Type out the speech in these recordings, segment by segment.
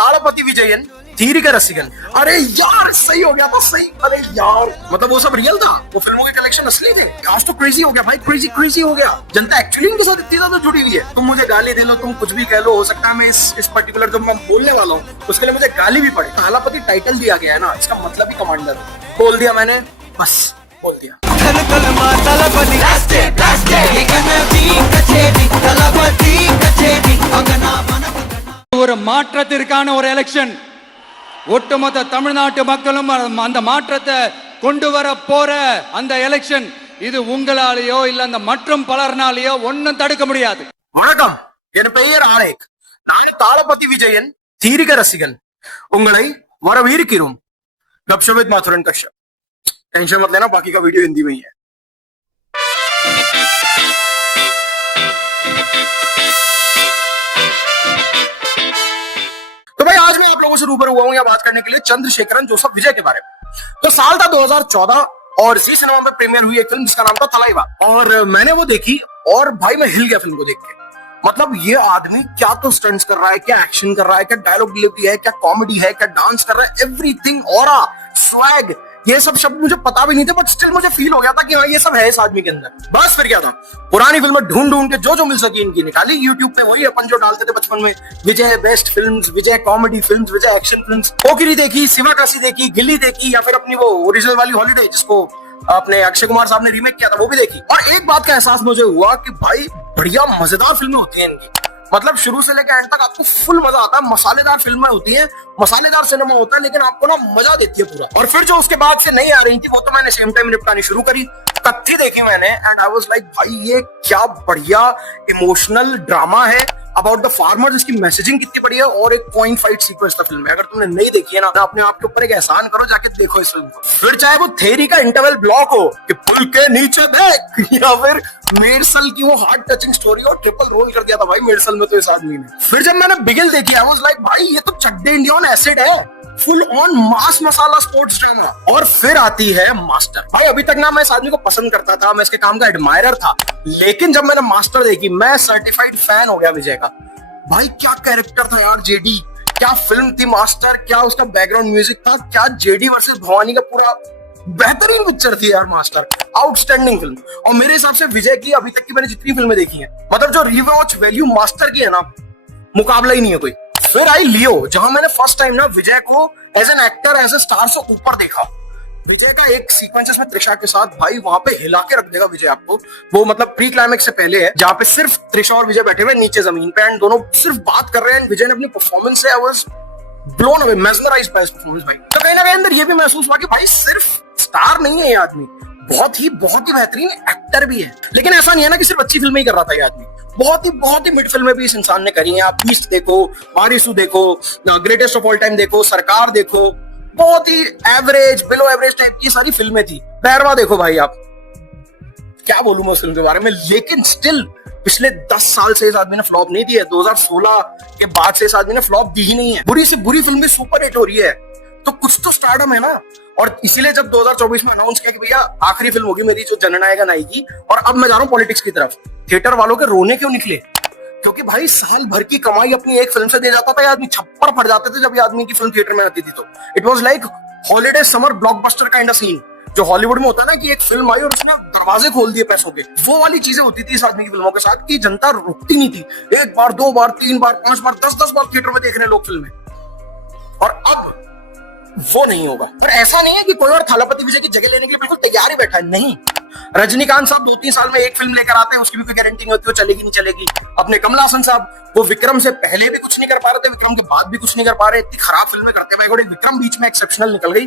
ताड़पति Vijayan theory का रसिकन। अरे यार सही हो गया था, सही। अरे यार मतलब वो सब रियल था, वो फिल्मों के कलेक्शन असली थे। आज तो क्रेजी हो गया भाई, क्रेजी क्रेजी हो गया। जनता एक्चुअली इनके साथ इतनी ज्यादा जुड़ी हुई है। तुम मुझे गाली दे लो, तुम कुछ भी कह लो, हो सकता है मैं इस पर्टिकुलर जो मैं बोलने वाला हूँ उसके लिए मुझे गाली भी पड़े। तालापति टाइटल दिया गया है ना, इसका मतलब ही कमांडर है। बोल दिया मैंने, बस बोल दिया। ஒரு மாற்றத்திற்கான ஒரு எலெக்ஷன், ஒட்டுமொத்த தமிழ்நாட்டு மக்களும் அந்த மாற்றத்தை கொண்டு வர போற அந்த எலெக்ஷன், இது உங்களாலேயோ இல்ல அந்த மற்றும் பலர்னாலேயோ ஒன்னும் தடுக்க முடியாது. வணக்கம், என் பெயர் ஆனேக். நான் தாளபதி விஜயன் தீரிக ரசிகன். உங்களை வரவேற்கிறோம். गपशप माथुरन कश्यप। टेंशन मत लेना, बाकी का वीडियो हिंदी में ही है। तो भाई आज मैं आप लोगों से रूबरू हुआ हूं यहाँ बात करने के लिए चंद्रशेखरन जोसेफ विजय के बारे में। तो साल था 2014 और जी सिनेमा में प्रीमियर हुई एक फिल्म जिसका नाम था तलाइवा, और मैंने वो देखी और भाई मैं हिल गया फिल्म को देख के। मतलब ये आदमी क्या तो स्टंट्स कर रहा है, क्या एक्शन कर रहा है, क्या डायलॉग डिलीवरी है, क्या कॉमेडी है, क्या डांस कर रहा है, एवरीथिंग, ऑरा, स्वैग, ये सब शब्द मुझे पता भी नहीं थे, बट स्टिल मुझे फील हो गया था कि हाँ ये सब है इस आदमी के अंदर। बस फिर क्या था, पुरानी फिल्में ढूंढ ढूंढ के जो मिल सकी इनकी निकाली। यूट्यूब पे वही अपन जो डालते थे बचपन में, विजय बेस्ट फिल्म्स, विजय कॉमेडी फिल्म्स, विजय एक्शन फिल्म्स। पोकिरी देखी, शिवाकाशी देखी, गिल्ली देखी, या फिर अपनी वो ओरिजिनल वाली हॉलीडे जिसको अपने अक्षय कुमार साहब ने रीमेक किया था वो भी देखी। और एक बात का एहसास मुझे हुआ कि भाई बढ़िया मजेदार फिल्में होती हैं इनकी। मतलब शुरू से लेकर एंड तक आपको फुल मजा आता है। मसालेदार फिल्में होती हैं, मसालेदार सिनेमा होता है, लेकिन आपको ना मजा देती है पूरा। और फिर जो उसके बाद से नहीं आ रही थी वो तो मैंने सेम टाइम निपटानी शुरू करी। कत्थी देखी मैंने एंड आई वाज लाइक भाई ये क्या बढ़िया इमोशनल ड्रामा है अबाउट द फार्मर, जिसकी मैसेजिंग कितनी बढ़िया है, और एक पॉइंट फाइट सीक्वेंस था फिल्म में। अगर तुमने नहीं देखी है ना, अपने आप के ऊपर एक एहसान करो, जाके देखो इस फिल्म को। फिर चाहे वो थेरी का इंटरवल ब्लॉक हो कि पुल के नीचे देख, या फिर मेरसल की वो हार्ट टचिंग स्टोरी हो, ट्रिपल रोल कर दिया था भाई मेरसल में तो इस आदमी ने। फिर जब मैंने बिगिल देखी आई वाज लाइक भाई ये तो चड्डे इंडिया ऑन एसिड है, full on mass masala sports drama. और फिर आती है मास्टर। भाई अभी तक ना मैं इस आदमी को पसंद करता था, मैं इसके काम का एडमायरर था, लेकिन जब मैंने मास्टर देखी मैं सर्टिफाइड फैन हो गया विजय का। भाई क्या कैरेक्टर था यार जेडी, क्या फिल्म थी मास्टर, क्या उसका बैकग्राउंड म्यूजिक था, क्या जेडी वर्सेस भवानी का पूरा बेहतरीन पिक्चर थी यार मास्टर। Outstanding film. और मेरे हिसाब से विजय की अभी तक की मैंने जितनी फिल्में देखी हैं, मतलब जो रिवॉच वैल्यू मास्टर की है ना, मुकाबला ही नहीं है कोई। फिर आई लियो, जहां मैंने फर्स्ट टाइम ना विजय को as an actor, as a star से ऊपर देखा। विजय का एक सीक्वेंसेस में त्रिशा के साथ भाई वहां पे हिला के रख देगा विजय आपको। वो मतलब प्री क्लाइमेक्स से पहले है, जहां पे सिर्फ त्रिशा और विजय बैठे हुए नीचे जमीन पे एंड दोनों सिर्फ बात कर रहे हैं। विजय ने अपनी परफॉर्मेंस से I was blown away, mesmerised by his performance भाई। तो कहीं ना कहीं अंदर ये भी महसूस हुआ कि भाई सिर्फ स्टार नहीं है ये आदमी, बहुत ही बेहतरीन एक्टर भी है। लेकिन ऐसा नहीं है ना कि सिर्फ अच्छी फिल्में ही कर रहा था ये आदमी, बहुत ही मिड फिल्में भी इस इंसान ने करी हैं। आप बीस्ट देखो, बारिशु देखो, ग्रेटेस्ट ऑफ ऑल टाइम देखो, सरकार देखो, बहुत ही एवरेज, बिलो एवरेज टाइप की सारी फिल्में थी। बैरवा देखो भाई, आप क्या बोलूं मैं उस फिल्म के बारे में, लेकिन स्टिल पिछले 10 साल से इस आदमी ने फ्लॉप नहीं दी है। 2016 के बाद से इस आदमी ने फ्लॉप दी ही नहीं है। बुरी से बुरी फिल्म भी सुपर हिट हो रही है, तो कुछ तो स्टारडम है ना। और इसीलिए जब 2024 में अनाउंस किया कि भैया आखिरी फिल्म होगी मेरी जो जननायक आएगी और अब मैं जा रहा हूं पॉलिटिक्स की तरफ, थिएटर वालों के रोने क्यों निकले? क्योंकि भाई साल भर की कमाई अपनी एक फिल्म से दे जाता था, आदमी छप्पर फट जाते थे जब ये आदमी की फिल्म थिएटर में आती थी। तो it was like holiday summer blockbuster kind of scene, जो हॉलीवुड में होता है ना कि एक फिल्म आई और उसने दरवाजे खोल दिए पैसों के, वो वाली चीजें होती थी इस आदमी की फिल्मों के साथ कि जनता रुकती नहीं थी। एक बार, 2 बार, 3 बार, 5 बार, 10 बार थिएटर में देख रहे लोग फिल्में, और अब वो नहीं होगा। पर ऐसा नहीं है कि कोई और थालापति विजय की जगह लेने के लिए बिल्कुल तैयार ही बैठा है, नहीं। रजनीकांत साहब 2-3 साल में एक फिल्म लेकर आते हैं, उसकी भी कोई गारंटी नहीं होती वो चलेगी नहीं चलेगी। अपने कमल हासन साहब वो विक्रम से पहले भी कुछ नहीं कर पा रहे थे, विक्रम के बाद भी कुछ नहीं कर पा रहे, इतनी खराब फिल्में करते भाई। विक्रम बीच में एक्सेप्शनल निकल गई,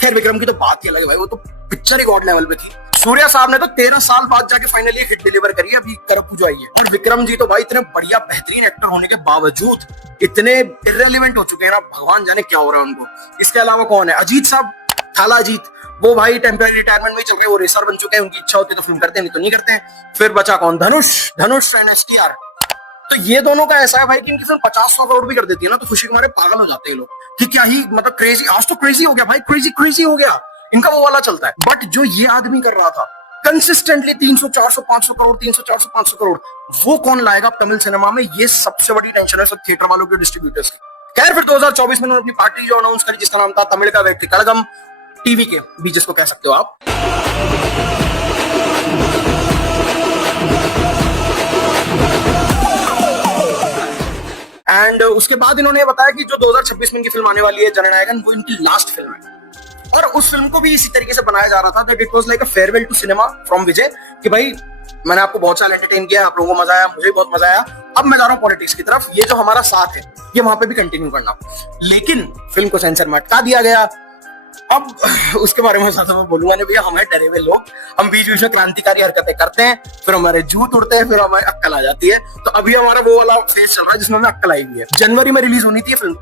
खैर विक्रम की तो बात ही अलग है भाई, वो तो पिक्चर ही गॉड लेवल पे थी। सूर्या साहब ने तो 13 साल बाद जाके फाइनली हिट डिलीवर करी है, अभी करप्पू जो आई है। और विक्रम जी तो भाई इतने बढ़िया बेहतरीन एक्टर होने के बावजूद इतने इररेलेवेंट हो चुके हैं ना, भगवान जाने क्या हो रहा है उनको। इसके अलावा कौन है? अजीत साहब, थाला अजीत, वो भाई टेम्पररी रिटायरमेंट में चल रहे, वो रेसर बन चुके हैं, उनकी इच्छा होती है तो फिल्म करते हैं, नहीं तो नहीं करते हैं। फिर बचा कौन? धनुष एंड एसटीआर। तो ये दोनों का ऐसा है भाई कि इनकी फिल्म 50-100 करोड़ भी कर देती है ना, तो खुशी के मारे पागल हो जाते हैं लोग कि क्या ही मतलब क्रेजी, आज तो क्रेजी हो गया भाई, क्रेजी हो गया, इनका वो वाला चलता है। बट जो ये आदमी कर रहा था कंसिस्टेंटली 300, 400, 500 करोड़, 300, 400, 500 करोड़, वो कौन लाएगा तमिल सिनेमा में? ये सबसे बड़ी टेंशन है सब थिएटर वालों के, डिस्ट्रीब्यूटर्स की। खैर फिर 2024 में उन्होंने अपनी पार्टी जो अनाउंस करी जिसका नाम था तमिल का व्यक्ति कड़गम, टीवी के बीजेस को कह सकते हो आप। एंड उसके बाद इन्होंने बताया कि जो 2026 में इनकी फिल्म आने वाली है जननायकन, वो इनकी लास्ट फिल्म है। और उस फिल्म को भी इसी तरीके से बनाया जा रहा था that it was like a farewell to cinema from Vijay, कि भाई मैंने आपको बहुत सारा एंटरटेन किया, आप लोगों को मजा आया, मुझे बहुत मजा आया, अब मैं जा रहा हूँ पॉलिटिक्स की तरफ, ये जो हमारा साथ है ये वहां पे भी कंटिन्यू करना। लेकिन फिल्म को सेंसर में अटका दिया गया। अब उसके बारे में ज्यादा मैं बोलूंगा नहीं भैया, हमें डरे हुए लोग, हम बीच बीच में क्रांतिकारी हरकतें करते हैं, फिर हमारे जूत उड़ते हैं, फिर हमारी अक्कल आ जाती है। तो अभी हमारा वो वाला फेज चल रहा है जिसमें हमें अक्कल आई हुई है। जनवरी में रिलीज होनी थी फिल्म,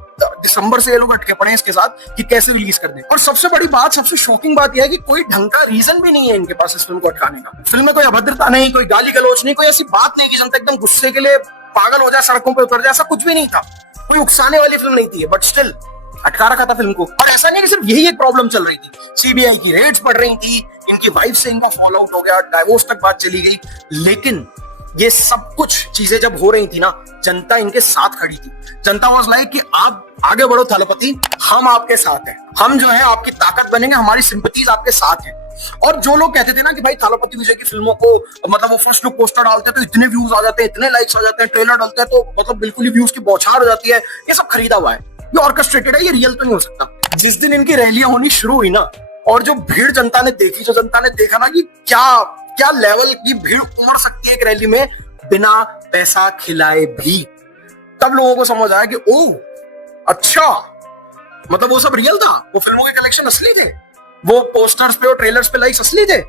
दिसंबर से ये लोग अटके पड़े हैं इसके साथ कि कैसे रिलीज कर दें। और सबसे बड़ी बात, सबसे शॉकिंग बात यह है कि कोई ढंग का रीजन भी नहीं है इनके पास इस फिल्म को अटकाने का। फिल्म में कोई अभद्रता नहीं, कोई गाली गलौच नहीं, कोई ऐसी बात नहीं कि जनता एकदम गुस्से के लिए पागल हो जाए, सड़कों पर उतर जाए, ऐसा कुछ भी नहीं था। कोई उकसाने वाली फिल्म नहीं थी, बट स्टिल अटका रखा था फिल्म को। और ऐसा नहीं कि सिर्फ यही एक प्रॉब्लम चल रही थी, सीबीआई की रेड्स बढ़ रही थी, इनकी वाइफ से इनका फॉलो आउट हो गया, डाइवोर्स तक बात चली गई। लेकिन ये सब कुछ चीजें जब हो रही थी ना, जनता इनके साथ खड़ी थी। जनता वाज लाइक कि आप आगे बढ़ो थालापति, हम आपके साथ हैं, हम जो है आपकी ताकत बनेंगे, हमारी सिंपैथीज आपके साथ हैं। और जो लोग कहते थे ना कि भाई थालापति विजय की फिल्मों को मतलब वो फर्स्ट लुक पोस्टर डालते हैं तो इतने व्यूज आ जाते हैं, इतने लाइक्स आ जाते हैं, ट्रेलर डालते हैं तो मतलब बिल्कुल ही व्यूज की बौछार हो जाती है, ये सब खरीदा हुआ है, ये ऑर्केस्ट्रेटेड है, ये रियल तो नहीं हो सकता। जिस दिन इनकी रैलियां होनी शुरू हुई ना, और जो भीड़ जनता ने देखी, जो जनता ने देखा ना कि क्या लेवल की भीड़ उमड़ सकती है एक रैली में बिना पैसा खिलाए भी, तब लोगों को समझ आया कि ओह अच्छा, मतलब वो सब रियल था, वो फिल्मों के कलेक्शन असली थे, वो पोस्टर्स पे और ट्रेलर्स पे लाइक्स असली थे,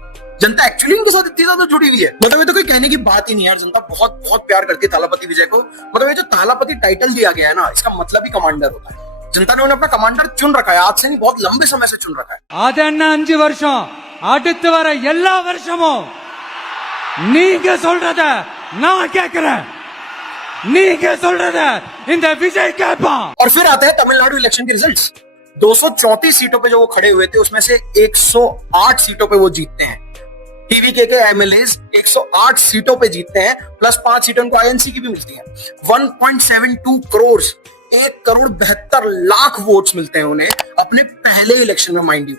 जनता एक्चुअली इनके साथ इतनी ज्यादा जुड़ी हुई है। मतलब ये तो कोई कहने की बात ही नहीं यार, जनता बहुत बहुत प्यार करती है थालापति विजय को। मतलब ये जो थालापति टाइटल दिया गया है ना, इसका मतलब ही कमांडर होता है। जनता ने उन्हें अपना कमांडर चुन रखा है, आज से नहीं बहुत लंबे समय से चुन रखा है। அதென்ன 5 வருஷம் அடுத்து வர எல்லா வருஷமும் நீங்க சொல்றத நான் கேக்குறேன், நீங்க சொல்றத இந்த विजय கேட்பான்। और फिर आते हैं तमिलनाडु इलेक्शन के रिजल्ट्स। 234 सीटों पे जो वो खड़े हुए थे उसमें से 108 सीटों पे वो जीतते हैं। टीवीके के एमएलएज 108 सीटों पे जीतते हैं, प्लस 5 सीटों उनको आईएनसी की भी मिलती है। 1.72 करोड़ 1,72,00,000 वोट्स मिलते हैं उन्हें अपने पहले इलेक्शन में। माइंड यू,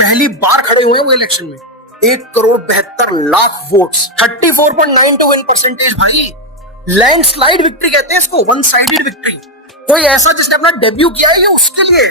पहली बार खड़े हुए हैं वो इलेक्शन में। 1,72,00,000 वोट्स, 34.92 विन परसेंटेज। भाई लैंडस्लाइड विक्ट्री कहते हैं इसको, वन साइडेड विक्ट्री। कोई ऐसा जिसने अपना डेब्यू किया है ये उसके लिए।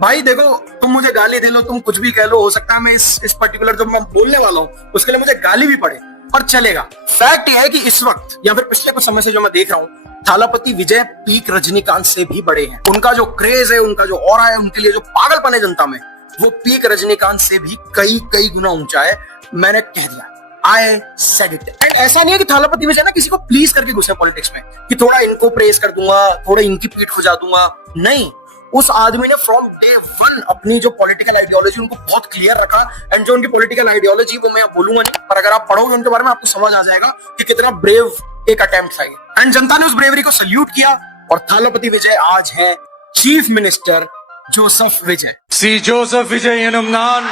भाई देखो, तुम मुझे गाली दे लो, तुम कुछ भी कह लो, हो सकता है मैं इस पर्टिकुलर जो मैं बोलने वाला हूँ उसके लिए मुझे गाली भी पड़े, पर चलेगा। फैक्ट यह है कि इस वक्त या फिर पिछले कुछ समय से जो मैं देख रहा हूँ, थालापति विजय पीक रजनीकांत से भी बड़े हैं। उनका जो क्रेज है, उनका जो ऑरा है, उनके लिए जो पागलपन है जनता में, वो पीक रजनीकांत से भी कई गुना ऊंचा है। मैंने कह दिया, I said it। एंड ऐसा नहीं है कि थालापति विजय ना किसी को प्लीज करके घुसे पॉलिटिक्स में कि थोड़ा इनको प्रेस कर दूंगा, थोड़ा इनकी पीठ खुजा दूंगा। नहीं, उस आदमी ने फ्रॉम डे वन अपनी जो पॉलिटिकल आइडियोलॉजी उनको बहुत क्लियर रखा। एंड जो उनकी पॉलिटिकल आइडियोलॉजी वो मैं बोलूंगा नहीं, पर अगर आप पढ़ोगे उनके बारे में आपको समझ आ जाएगा कि कितना ब्रेव एक अटेम्प्ट था ये। एंड जनता ने उस ब्रेवरी को सल्यूट किया और थालापति विजय आज है चीफ मिनिस्टर जोसेफ विजय। सी जोसेफ विजय एनुम नान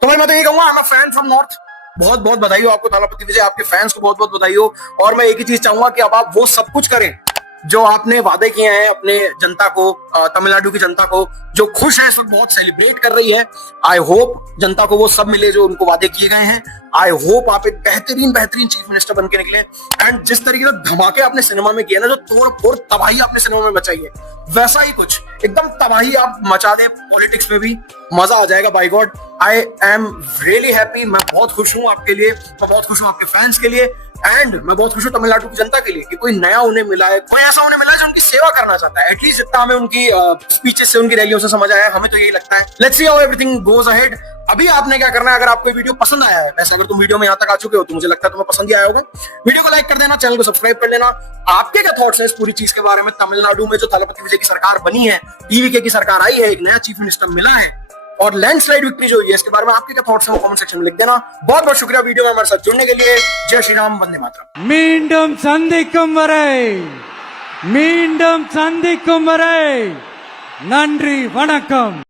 तो भाई मैं तो ये कहूंगा, I am a fan from north. बहुत बहुत बधाई हो आपको थालापति विजय, आपके फैंस को बहुत बहुत बधाई हो। और मैं एक ही चीज चाहूंगा कि अब आप वो सब कुछ करें जो आपने वादे किए हैं अपने जनता को, तमिलनाडु की जनता को, जो खुश है, इस वक्त बहुत सेलिब्रेट कर रही है। आई होप जनता को वो सब मिले जो उनको वादे किए गए हैं। आई होप आप एक बेहतरीन चीफ मिनिस्टर बन के निकले। एंड जिस तरीके से धमाके आपने सिनेमा में किए ना, जो तोड़ फोड़ तबाही आपने सिनेमा में मचाई है, वैसा ही कुछ एकदम तबाही आप मचा दे पॉलिटिक्स में भी, मजा आ जाएगा। By God, I am really happy. मैं बहुत खुश हूँ आपके लिए, मैं बहुत खुश हूँ आपके फैंस के लिए, एंड मैं बहुत खुश हूँ तमिलनाडु की जनता के लिए कि कोई नया उन्हें मिला है, कोई ऐसा उन्हें मिला है जो उनकी सेवा करना चाहता है। एटलीस्ट जितना हमें उनकी स्पीचेस से, उनकी रैलियों से समझ आया, हमें तो यही लगता है। Let's see how everything goes ahead. अभी आपने क्या करना है, अगर आपको वीडियो पसंद आया है, वैसे अगर तुम वीडियो में यहाँ तक आ चुके हो तो मुझे लगता है तुम्हें पसंद ही आया होगा, वीडियो को लाइक कर देना, चैनल को सब्सक्राइब कर लेना। आपके क्या थॉट्स हैं इस पूरी चीज के बारे में? तमिलनाडु में जो थालापति विजय की सरकार बनी है, टीवीके की सरकार आई है, एक नया चीफ मिनिस्टर मिला है और लैंडस्लाइड विक्ट्री जो हुई है, इसके बारे में आपके क्या थॉट्स हैं वो कमेंट सेक्शन में लिख देना। बहुत बहुत शुक्रिया वीडियो में हमारे साथ जुड़ने के लिए। जय श्री राम, वंदे मातरम। மீண்டும் சந்திக்கும் வரை நன்றி, வணக்கம்।